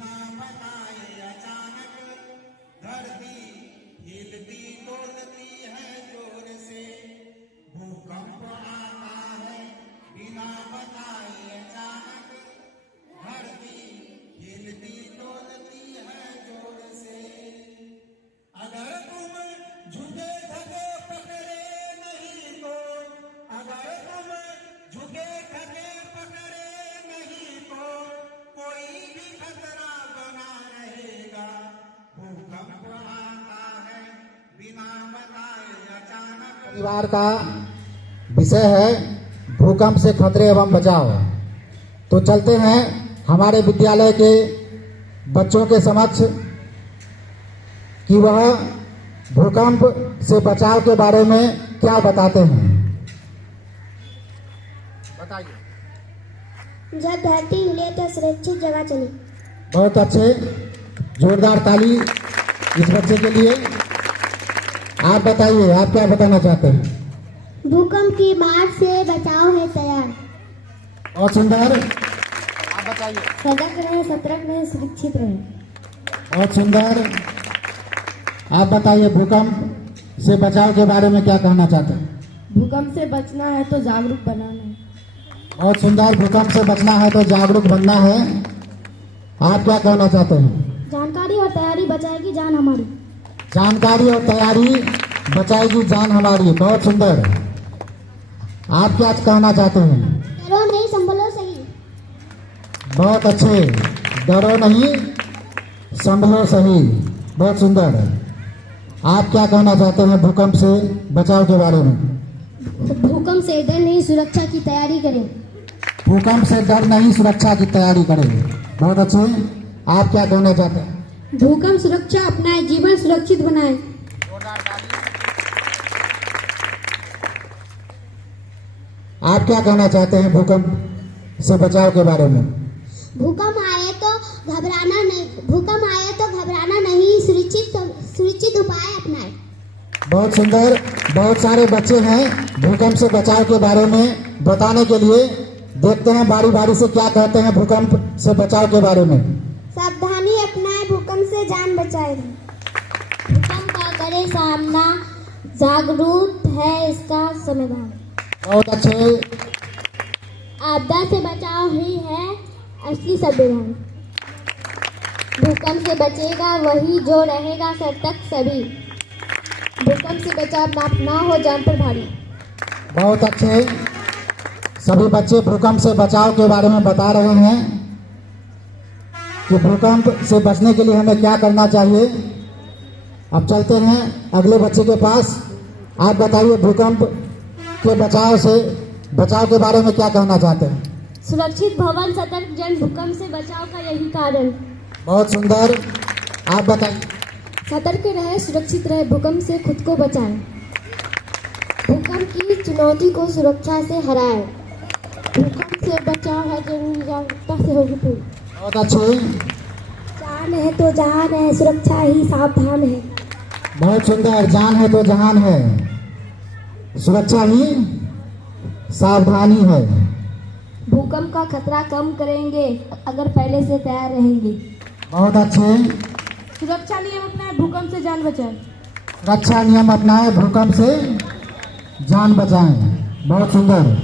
बिना बताए अचानक धरती हिलती डोलती है जोर से, भूकंप आता है बिना बताए अचानक धरती हिलती डोलती है जोर से। अगर तुम झुके धके पकड़े नहीं तो, अगर तुम झुके धके पकड़े नहीं तो कोई भी खतरा बना रहेगा। भूकंप आता है बिना बताए अचानक। परिवार का विषय है भूकंप से खतरे एवं बचाव। तो चलते हैं हमारे विद्यालय के बच्चों के समक्ष कि वह भूकंप से बचाव के बारे में क्या बताते हैं। बताइए। जब धरती हिले तो सुरक्षित जगह चले। बहुत अच्छे, जोरदार ताली इस बच्चे के लिए। आप बताइए, आप क्या बताना चाहते हैं। भूकंप की मार से बचाव है तैयार। बहुत सुंदर, आप बताइए। सजग रहे, सतर्क रहे, सुरक्षित रहे। बहुत सुंदर, आप बताइए भूकंप से बचाव के बारे में क्या कहना चाहते हैं। भूकंप से बचना है तो जागरूक बनाना है। बहुत सुंदर, भूकंप से बचना है तो जागरूक बनना है। आप क्या कहना चाहते हैं। जानकारी और तैयारी बचाएगी जान हमारी। जानकारी और तैयारी बचाएगी जान हमारी। बहुत सुंदर, आप क्या कहना चाहते हैं। डरो नहीं, संभलो सही। बहुत अच्छे, डरो नहीं संभलो सही। बहुत सुंदर, आप क्या कहना चाहते हैं भूकंप से बचाव के बारे में। भूकंप से डर नहीं, सुरक्षा की तैयारी करें। भूकंप से डर नहीं, सुरक्षा की तैयारी करें। बहुत अच्छे, आप क्या कहना चाहते हैं। भूकंप सुरक्षा अपनाए, जीवन सुरक्षित बनाए। आप क्या कहना चाहते हैं भूकंप से बचाव के बारे में। भूकंप आए तो घबराना नहीं, भूकंप आए तो घबराना नहीं, सुरक्षित उपाय अपनाए। बहुत सुंदर, बहुत सारे बच्चे हैं भूकंप से बचाव के बारे में बताने के लिए। देखते हैं बारी बारी से क्या कहते हैं भूकंप से बचाव के बारे में। सावधानी अपनाए, भूकंप से जान बचाए। भूकंप का करे सामना, जागरूक है इसका समाधान। बहुत अच्छे, आपदा से बचाव ही है असली संविधान। भूकंप से बचेगा वही जो रहेगा सतर्क सभी। भूकंप से बचाव ना हो जान पर भारी। बहुत अच्छे, सभी बच्चे भूकंप से बचाव के बारे में बता रहे हैं कि भूकंप से बचने के लिए हमें क्या करना चाहिए। अब चलते हैं अगले बच्चे के पास। आप बताइए भूकंप के बचाव के बारे में क्या कहना चाहते हैं। सुरक्षित भवन, सतर्क जन, भूकंप से बचाव का यही कारण। बहुत सुंदर, आप बताइए। सतर्क रहे, सुरक्षित रहे, भूकंप से खुद को बचाएं। भूकंप की चुनौती को सुरक्षा से हराएं। भूकंप से बचाव है जरूरी, जागरूकता से होगी पूरी। बहुत अच्छे, जान है तो जहान है, सुरक्षा ही सावधान है। बहुत सुंदर, जान है तो जहान है, सुरक्षा ही सावधानी है। भूकंप का खतरा कम करेंगे अगर पहले से तैयार रहेंगे। बहुत अच्छे, सुरक्षा नियम अपनाएं, भूकंप से जान बचाएं। रक्षा नियम अपनाएं, भूकंप से जान बचाएं। बहुत सुंदर,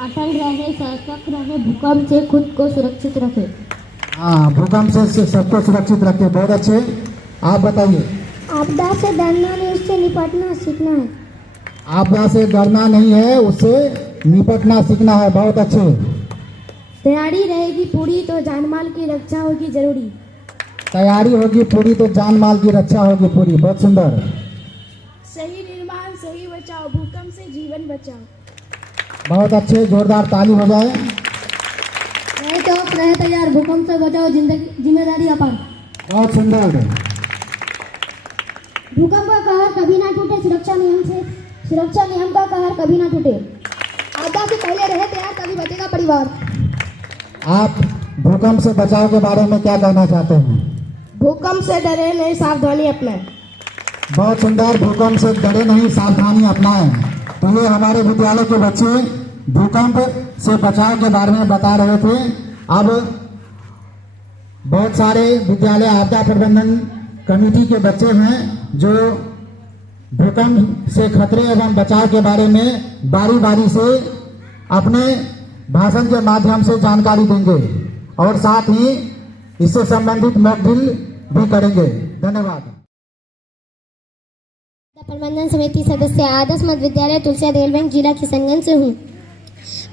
अटल रहे, सतर्क रहे, भूकंप से खुद को सुरक्षित रखे। हाँ, भूकंप से सबको सुरक्षित रखे। बहुत अच्छे, आप बताइए। आपदा से डरना नहीं, उससे निपटना सीखना है। आपदा से डरना नहीं है, उससे निपटना सीखना है। बहुत अच्छे, तैयारी रहेगी पूरी तो जानमाल की रक्षा होगी जरूरी। तैयारी होगी पूरी तो जान माल की रक्षा होगी पूरी। बहुत सुंदर, सही निर्माण सही बचाओ, भूकंप से जीवन बचाओ। बहुत अच्छे, जोरदार ताली हो जाए। रहे तो रहे तैयार, भूकंप से बचाओ, जिम्मेदारी अपार। बहुत सुंदर, भूकंप का कहर कभी ना टूटे, सुरक्षा नियम का कहर कभी ना टूटे। आपदा से पहले रहे तैयार, कभी बचेगा परिवार। आप भूकंप से बचाव के बारे में क्या कहना चाहते हैं। भूकंप से डरे नहीं, सावधानी अपनाएं। बहुत सुंदर, भूकंप से डरे नहीं, सावधानी अपनाएं। तो ये हमारे विद्यालय के बच्चे भूकंप से बचाव के बारे में बता रहे थे। अब बहुत सारे विद्यालय आपदा प्रबंधन कमेटी के बच्चे हैं जो भूकंप से खतरे एवं बचाव के बारे में बारी बारी से अपने भाषण के माध्यम से जानकारी देंगे और साथ ही इससे संबंधित मॉक ड्रिल भी करेंगे। धन्यवाद। प्रबंधन समिति सदस्य आदर्श मध्य विद्यालय तुलसिया देलबैंक जिला किशनगंज से हूँ।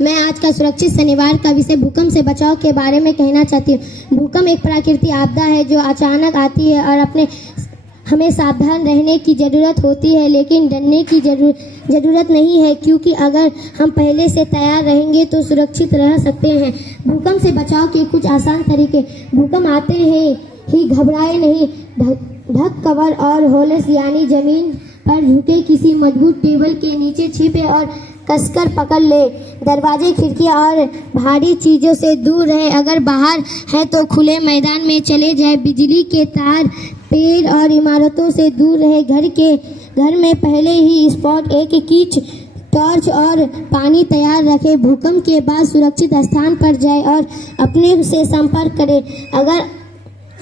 मैं आज का सुरक्षित शनिवार का विषय भूकंप से बचाव के बारे में कहना चाहती हूँ। भूकंप एक प्राकृतिक आपदा है जो अचानक आती है और हमें सावधान रहने की ज़रूरत होती है, लेकिन डरने की ज़रूरत नहीं है, क्योंकि अगर हम पहले से तैयार रहेंगे तो सुरक्षित रह सकते हैं। भूकंप से बचाव के कुछ आसान तरीके। भूकंप आते ही घबराए नहीं। ढक कवर और होल्स यानी जमीन पर झुके किसी मजबूत टेबल के नीचे छिपे और कसकर पकड़ ले। दरवाजे, खिड़कियां और भारी चीजों से दूर रहे। अगर बाहर है तो खुले मैदान में चले जाए। बिजली के तार, पेड़ और इमारतों से दूर रहे। घर में पहले ही स्पॉट एक किट, टॉर्च और पानी तैयार रखे। भूकंप के बाद सुरक्षित स्थान पर जाए और अपने से संपर्क करे।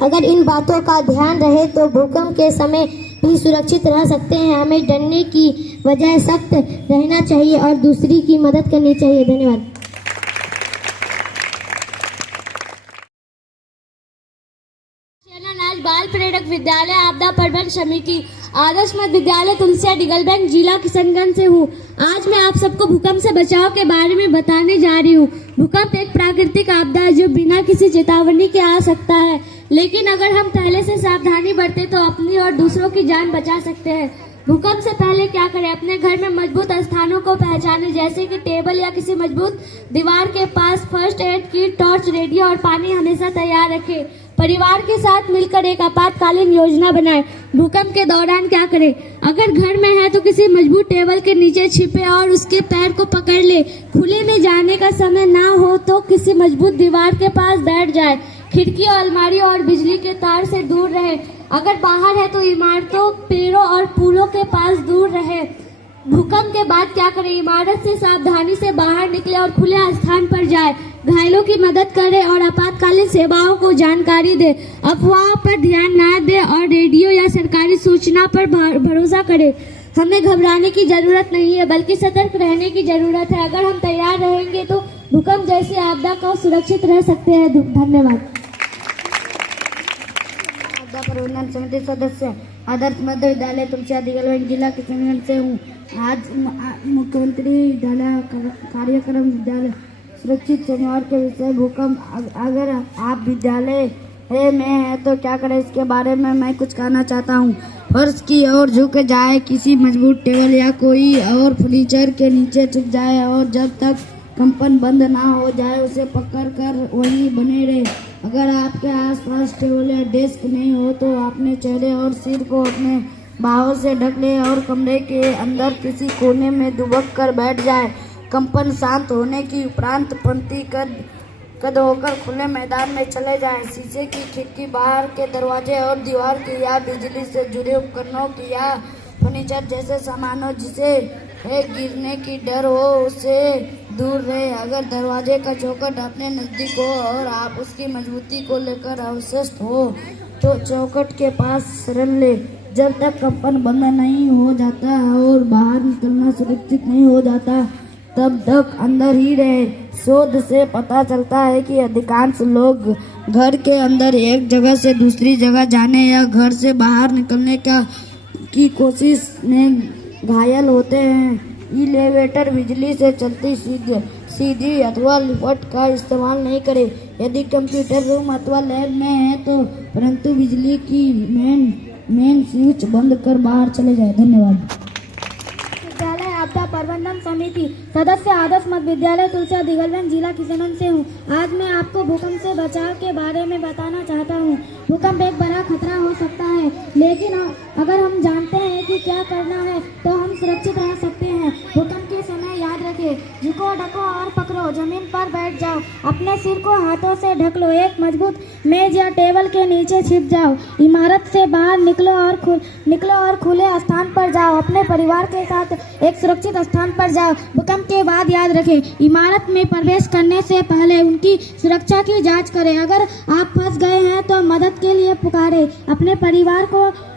अगर इन बातों का ध्यान रहे तो भूकंप के समय भी सुरक्षित रह सकते हैं। हमें डरने की बजाय सख्त रहना चाहिए और दूसरी की मदद करनी चाहिए। धन्यवाद। आज बाल प्रेरक विद्यालय आपदा प्रबंधन समिति आदर्श मध्य विद्यालय तुलसिया देलबैंक जिला किशनगंज से हूँ। आज मैं आप सबको भूकंप से बचाव के बारे में बताने जा रही हूँ। भूकंप एक प्राकृतिक आपदा है जो बिना किसी चेतावनी के आ सकता है, लेकिन अगर हम पहले से सावधानी बरतें तो अपनी और दूसरों की जान बचा सकते हैं। भूकंप से पहले क्या करें? अपने घर में मजबूत स्थानों को पहचानें, जैसे कि टेबल या किसी मजबूत दीवार के पास first aid kit, torch, radio और पानी हमेशा तैयार रखें। परिवार के साथ मिलकर एक आपातकालीन योजना बनाएं। भूकंप के दौरान क्या करें? अगर घर में है तो किसी मजबूत टेबल के नीचे छिपे और उसके पैर को पकड़ ले। खुले में जाने का समय ना हो तो किसी मजबूत दीवार के पास बैठ जाए। खिड़की, अलमारी और बिजली के तार से दूर रहे। अगर बाहर है तो इमारतों, पेड़ों और पुलों के पास दूर रहे। भूकंप के बाद क्या करें? इमारत से सावधानी से बाहर निकले और खुले स्थान पर जाए। घायलों की मदद करें और आपातकालीन सेवाओं को जानकारी दे। अफवाह पर ध्यान न दें और रेडियो या सरकारी सूचना पर भरोसा करें। हमें घबराने की जरूरत नहीं है, बल्कि सतर्क रहने की जरूरत है। अगर हम तैयार रहेंगे तो भूकंप जैसी आपदा को सुरक्षित रह सकते हैं। धन्यवाद। आपदा प्रबंधन समिति सदस्य आदर्श मध्य विद्यालय तुलसिया देलबैंक जिला किशनगंज से हूँ। आज मुख्यमंत्री विद्यालय कार्यक्रम विद्यालय सुरक्षित शनिवार के विषय भूकंप। अगर आप विद्यालय में हैं तो क्या करें, इसके बारे में मैं कुछ कहना चाहता हूँ। फर्श की ओर झुक जाए, किसी मजबूत टेबल या कोई और फर्नीचर के नीचे छुप जाए और जब तक कंपन बंद ना हो जाए उसे पकड़ कर वहीं बने रहे। अगर आपके आसपास टेबल या डेस्क नहीं हो तो अपने चेहरे और सिर को अपने बाहों से ढक ले और कमरे के अंदर किसी कोने में दुबक कर बैठ जाए। कंपन शांत होने की उपरांत पंक्तिबद्ध होकर खुले मैदान में चले जाएं। शीशे की खिड़की, बाहर के दरवाजे और दीवार की या बिजली से जुड़े उपकरणों की या फर्नीचर जैसे सामानों जिसे गिरने की डर हो उससे दूर रहे। अगर दरवाजे का चौखट अपने नजदीक हो और आप उसकी मजबूती को लेकर अवशस्त हो तो चौखट के पास शरण ले। जब तक कंपन बंद नहीं हो जाता और बाहर निकलना सुरक्षित नहीं हो जाता तब तक अंदर ही रहे। शोध से पता चलता है कि अधिकांश लोग घर के अंदर एक जगह से दूसरी जगह जाने या घर से बाहर निकलने की कोशिश में घायल होते हैं। एलिवेटर, बिजली से चलती सीढ़ी अथवा लिफ्ट का इस्तेमाल नहीं करें। यदि कंप्यूटर रूम अथवा लैब में है तो परंतु बिजली की मेन स्विच बंद कर बाहर चले जाए। धन्यवाद। विद्यालय आपदा प्रबंधन समिति सदस्य आदर्श मध्य विद्यालय तुलसिया देलबैंक जिला किशनगंज से हूँ। आज मैं आपको भूकंप से बचाव के बारे में बताना चाहता हूँ। भूकंप एक बड़ा खतरा हो सकता है, लेकिन अगर हम जानते हैं कि क्या करना है तो हम सुरक्षित रह सकते हैं। भूकंप के समय याद रखें। झुको ढको और पकड़ो, जमीन पर बैठ जाओ, अपने सिर को हाथों से ढक लो, एक मजबूत मेज या टेबल के नीचे छिप जाओ। इमारत से बाहर निकलो और खुले स्थान पर जाओ, अपने परिवार के साथ एक सुरक्षित स्थान पर जाओ। भूकंप के बाद याद रखें, इमारत में प्रवेश करने से पहले उनकी सुरक्षा की जांच करें। अगर आप फंस गए हैं तो मदद के लिए पुकारें।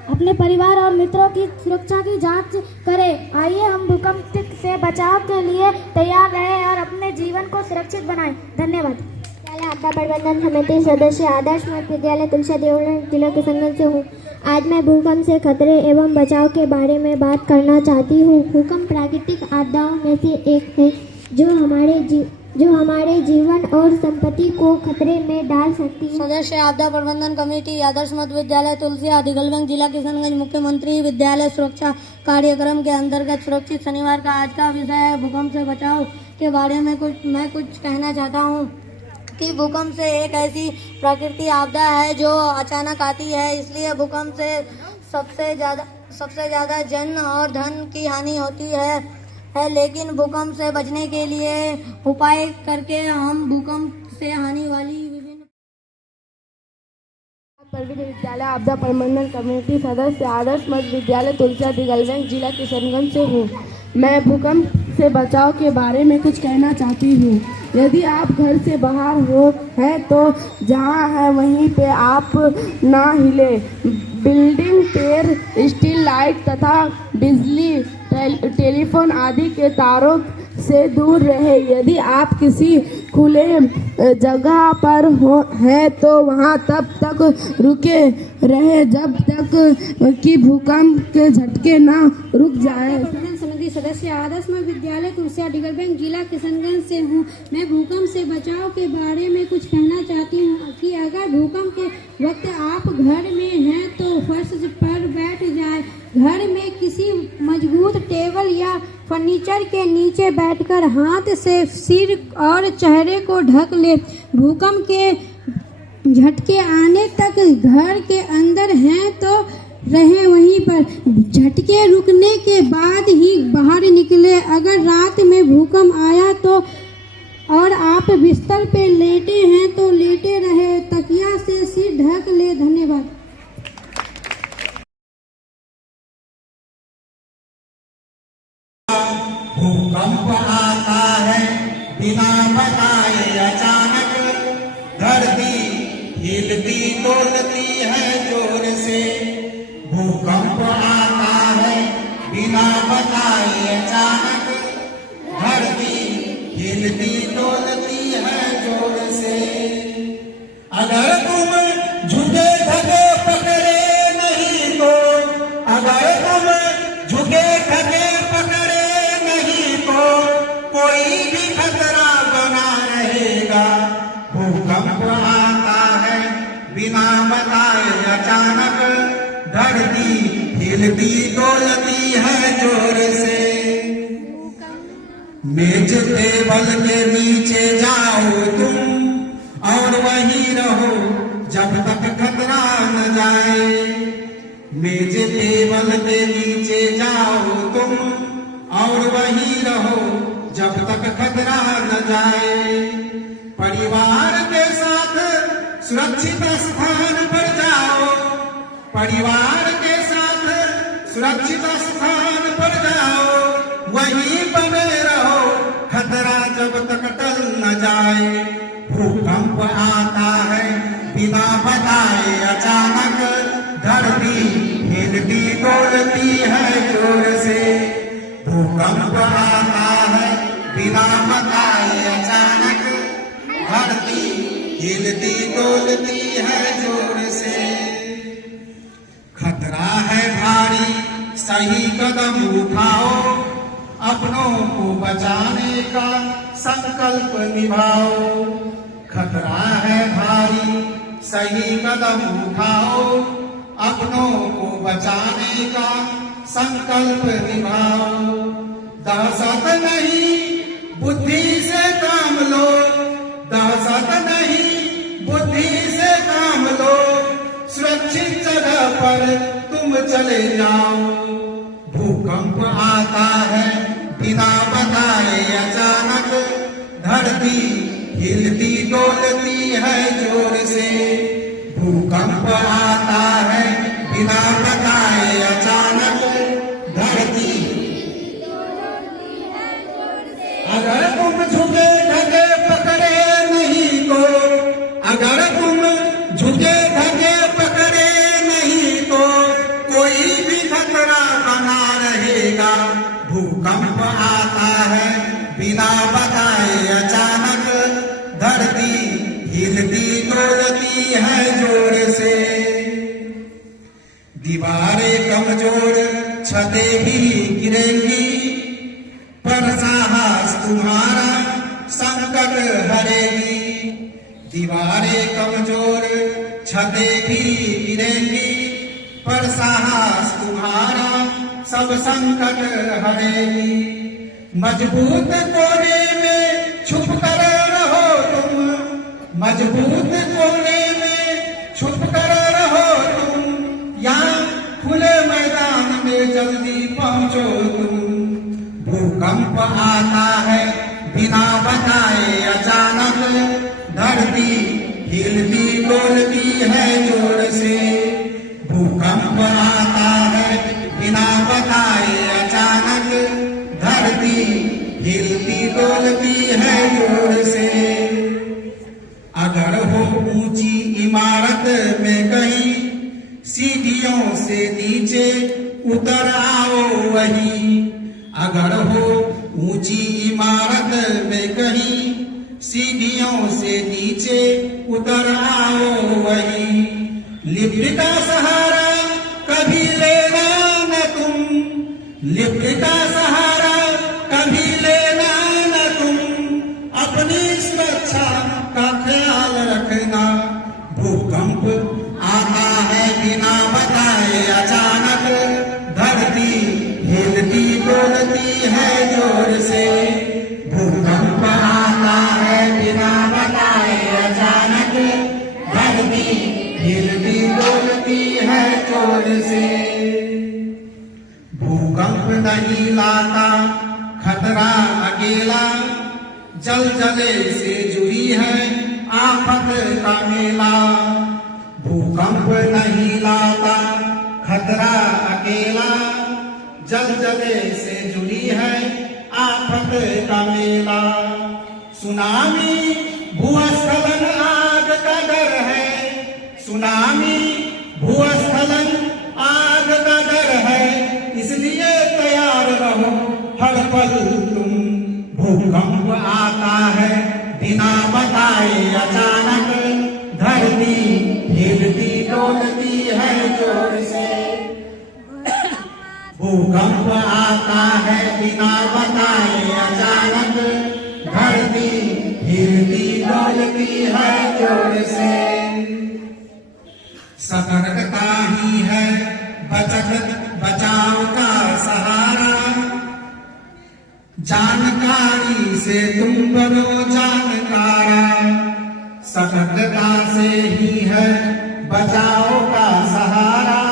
अपने परिवार और मित्रों की सुरक्षा की जांच करें। आइए हम भूकंप से बचाव के लिए तैयार रहें और अपने जीवन को सुरक्षित बनाएं। धन्यवाद। विद्यालय आपदा प्रबंधन समिति सदस्य आदर्श मध्य विद्यालय तुलसिया देवगढ़ जिला किशनगंज से हूँ। आज मैं भूकंप से खतरे एवं बचाव के बारे में बात करना चाहती हूँ। भूकंप प्राकृतिक आपदाओं में से एक है जो हमारे जीवन और संपत्ति को खतरे में डाल सकती है। सदस्य आपदा प्रबंधन कमेटी आदर्श मध्य विद्यालय तुलसिया दिगलबंग जिला किशनगंज मुख्यमंत्री विद्यालय सुरक्षा कार्यक्रम के अंतर्गत सुरक्षित शनिवार का आज का विषय है भूकंप से बचाव के बारे में मैं कुछ कहना चाहता हूँ कि भूकंप से एक ऐसी प्राकृतिक आपदा है जो अचानक आती है, इसलिए भूकंप से सबसे ज्यादा जन और धन की हानि होती है। लेकिन भूकंप से बचने के लिए उपाय करके हम भूकंप से हानि वाली विभिन्न विद्यालय आपदा प्रबंधन कमेटी सदस्य आदर्श मध्य विद्यालय तुलसिया दिगलबंग जिला किशनगंज से हूँ। मैं भूकंप से बचाव के बारे में कुछ कहना चाहती हूँ। यदि आप घर से बाहर हैं तो जहाँ है वहीं पे आप ना हिले। बिल्डिंग, पेड़, स्टील लाइट तथा बिजली, टेलीफोन आदि के तारों से दूर रहे। यदि आप किसी खुले जगह पर हैं तो वहां तब तक रुके रहे जब तक कि भूकंप के झटके ना रुक जाए। समिति सदस्य आदर्श मध्य विद्यालय तुलसिया दिगलबंग जिला किशनगंज से हूँ। मैं भूकंप से बचाव के बारे में कुछ कहना चाहती हूँ कि अगर भूकंप के वक्त आप घर में हैं तो फर्श पर बैठ जाए। घर में किसी मजबूत टेबल या फर्नीचर के नीचे बैठकर हाथ से सिर और चेहरे को ढक ले। भूकंप के झटके आने तक घर के अंदर हैं तो रहे वहीं पर। झटके रुकने के बाद ही बाहर निकले। अगर रात में भूकंप आया तो और आप बिस्तर पे लेटे हैं तो लेटे रहे, तकिया से सिर ढक ले। धन्यवाद। भूकंप आता है बिना बताए अचानक, धरती हिलती डोलती है जोर से। भूकंप आता है बिना बताए अचानक, धरती हिलती डोलती है जोर से। अगर तुम झुके ढके पकड़े नहीं तो, अगर तुम झुके ढके पकड़े नहीं तो कोई भी खतरा बना रहेगा। भूकंप आता है बिना बताए अचानक, धरती हिलती डोलती है जोर से। मेज टेबल के नीचे जाओ तुम और वहीं रहो जब तक खतरा न जाए। मेज टेबल के नीचे जाओ तुम और वहीं रहो जब तक खतरा न जाए। परिवार के साथ सुरक्षित स्थान पर जाओ, परिवार के साथ सुरक्षित स्थान पर जाओ, वहीं बने रहो खतरा जब तक टल न जाए। भूकंप आता है बिना बताए अचानक, धरती हिलती डोलती है जोर से। भूकंप आता है बिना बताए अचानक, धरती हिलती डोलती है जोर से। खतरा है भारी, सही कदम उठाओ, अपनों को बचाने का संकल्प निभाओ। खतरा है भारी, सही कदम उठाओ, अपनों को बचाने का संकल्प निभाओ। दहशत नहीं बुद्धि से काम लो, दहशत नहीं बुद्धि से काम लो, सुरक्षित जगह पर तुम चले जाओ। भूकंप आता है बिना बताए अचानक धरती हिलती डोलती है जोर से। भूकंप आता है बिना बताए अचानक धरती। अगर तुम झुके ढके पकड़े नहीं तो, अगर तुम झुके ढके पकड़े नहीं तो कोई भी खतरा बना रहेगा। भूकंप आता है बिना बताए अचानक धरती हिलती डोलती है जोर से। दीवारें कमजोर छतें भी गिरेंगी, पर साहस तुम्हारा संकट हरेगी। दीवारें कमजोर छतें भी गिरेंगी, पर साहस तुम्हारा सब संकट हरेगी। मजबूत कोने में छुप कर रहो तुम, मजबूत कोने में छुप कर रहो तुम, यहाँ खुले मैदान में जल्दी पहुंचो तुम। भूकंप आता है बिना बताए अचानक धरती हिलती डोलती है जोर से। भूकंप आता है बिना बताए अचानक धरती हिलती डोलती है जोर से। अगर हो ऊंची इमारत में कहीं सीढ़ियों से नीचे उतर आओ वहीं। अगर हो ऊंची इमारत में कहीं सीढ़ियों से नीचे उतर आओ वहीं। लिफ्ट का सहारा कभी लेना न तुम, लिफ्ट का सहारा कभी लेना न तुम, अपनी सुरक्षा का ख्याल रखना। भूकंप आता है बिना बताए अचानक धरती हिलती डोलती है जोर से। भूकंप आता है बिना बताए अचानक धरती हिलती डोलती है जोर से। भूकंप नहीं लाता खतरा अकेला, जलजले से जुड़ी है आफत का मेला। भूकंप नहीं लाता खतरा अकेला, जलजले से जुड़ी है आफत का मेला। सुनामी भूस्खलन आग का डर है, सुनामी भूस्खलन आग का डर है, इसलिए तैयार रहो हर पल तुम। भूकंप आता है बिना बताए अचानक धरती हिलती डोलती है जोर से। भूकंप आता है बिना बताए अचानक धरती हिलती डोलती है जोर से। सतर्कता ही है बचाव का सहारा, जानकारी से तुम बनो जानकारा। सतर्कता से ही है बचाव का सहारा,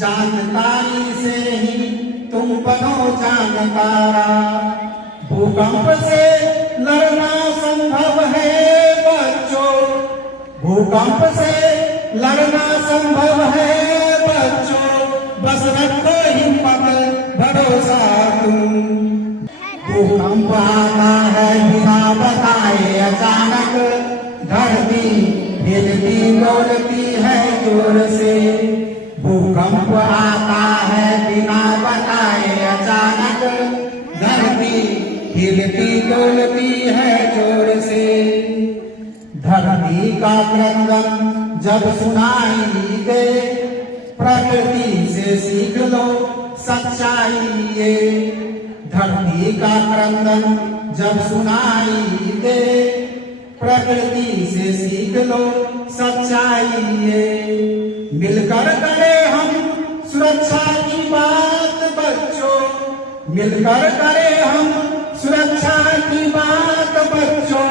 जानकारी से ही तुम बनो जानकारा। भूकंप से लड़ना संभव है बच्चों, भूकंप से लड़ना संभव है बच्चों, बस रखो हिम्मत भरोसा तुम। भूकंप आता है बिना बताए अचानक धरती हिलती डोलती है जोर से। भूकंप आता है बिना बताए अचानक धरती हिलती डोलती है जोर से। धरती का क्रंदन जब सुनाई दे, प्रकृति से सीख लो सच्चाई ये। धरती का क्रंदन जब सुनाई दे, प्रकृति से सीख लो सच्चाई ये। मिलकर करें हम सुरक्षा की बात बच्चों, मिलकर करें हम सुरक्षा की बात बच्चों।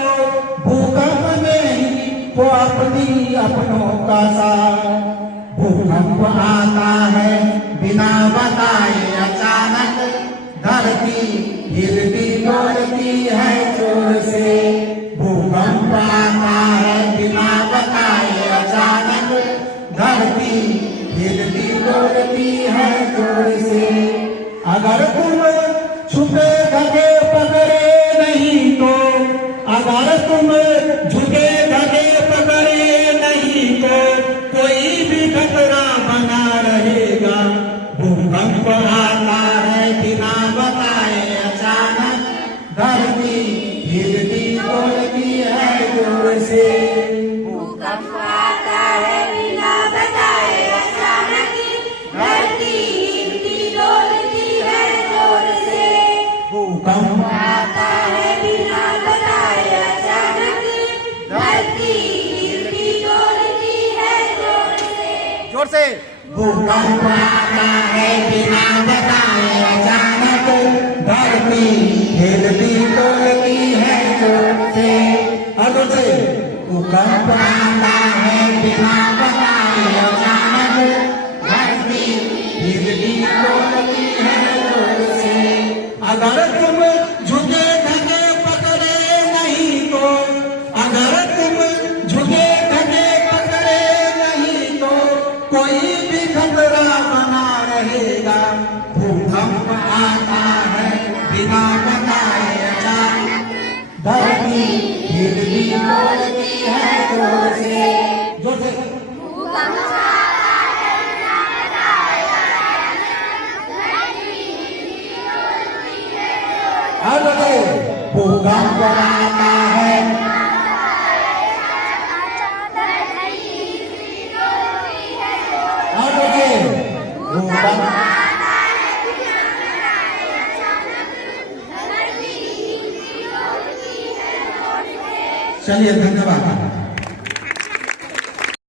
भूकंप में ही को अपनी अपनों का साथ। भूकंप आता है बिना बताए अचानक धरती हिलती डोलती है जोर से, भूकंप आता है बिना बताए अचानक, धरती हिलती डोलती है जोर से। अगर तुम छुपे ढके पकड़े नहीं तो, अगर तुम झुके ढके पकड़े नहीं तो, कोई भी खतरा बना रहेगा। भूकंप आता है बिना बताए अचानक, धरती हिलती डोलती है जोर से। भूकंप आता है बिना बताए अचानक, धरती हिलती डोलती है जोर से। भूकंप आता है बिना बताए अचानक, धरती हिलती डोलती है जोर से। जोर से। भूकंप आता है बिना बताए अचानक, धरती हिलती डोलती है जोर से। जोर से। भूकंप आता है बिना बताए अचानक, धरती हिलती डोलती है जोर से। अगर तुम झुके ढके पकड़े नहीं तो, अगर तुम झुके ढके पकड़े नहीं तो, कोई भी खतरा बना रहेगा। भूकंप आता है बिना बताए अचानक, धरती हिलती डोलती है जोर से। जोर से। भूकंप आता है, भूकंप। चलिए धन्यवाद।